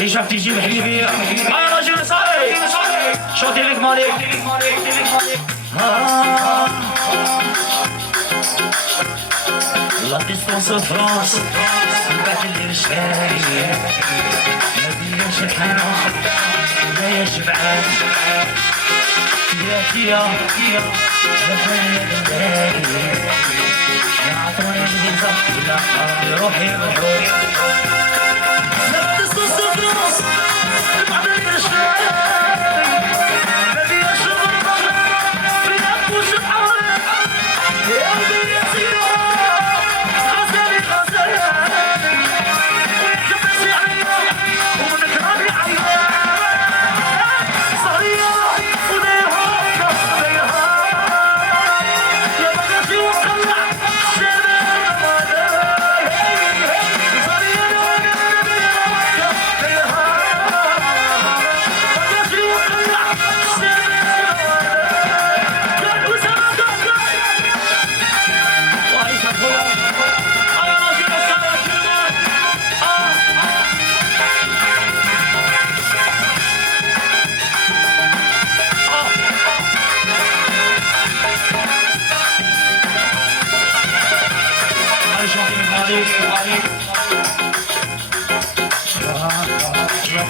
ايش راح تجيب حبيبي يا رجل صاير شوطي لك مالك لا ديستونس فرانس بعد اللي مش فايق ما بينش الحال لا يشبعان يا عطوني الغيظة لا روحي بروحي لا ديستونس فرانس بعد اللي مش فايق ما بينش الغيظة في الأبوش الحوالي يا قلبي يا سيدي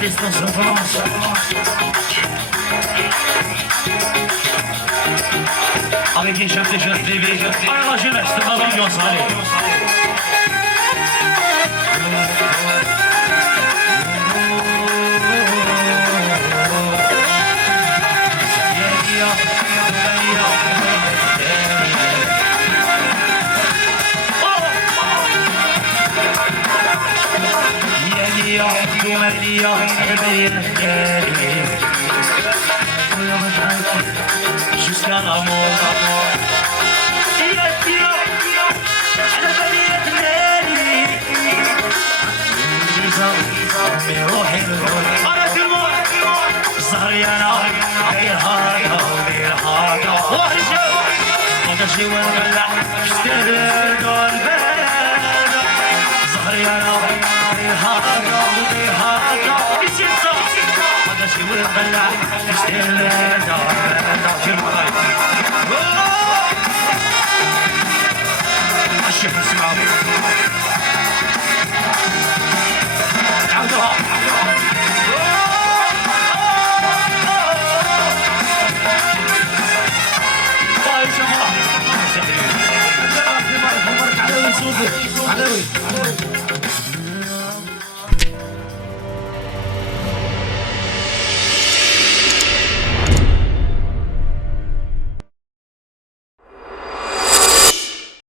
distance of France. Avec les chefs TV, à la jeunesse de la ambiance, allez. Jusqu'à la mort. أنا في الموت صاري أنا بيرهاقة وهجة وقشي والملح اشتهر دون بيضة صاري أنا بيرهاقة وقشي والملح اشتهر دون بيضة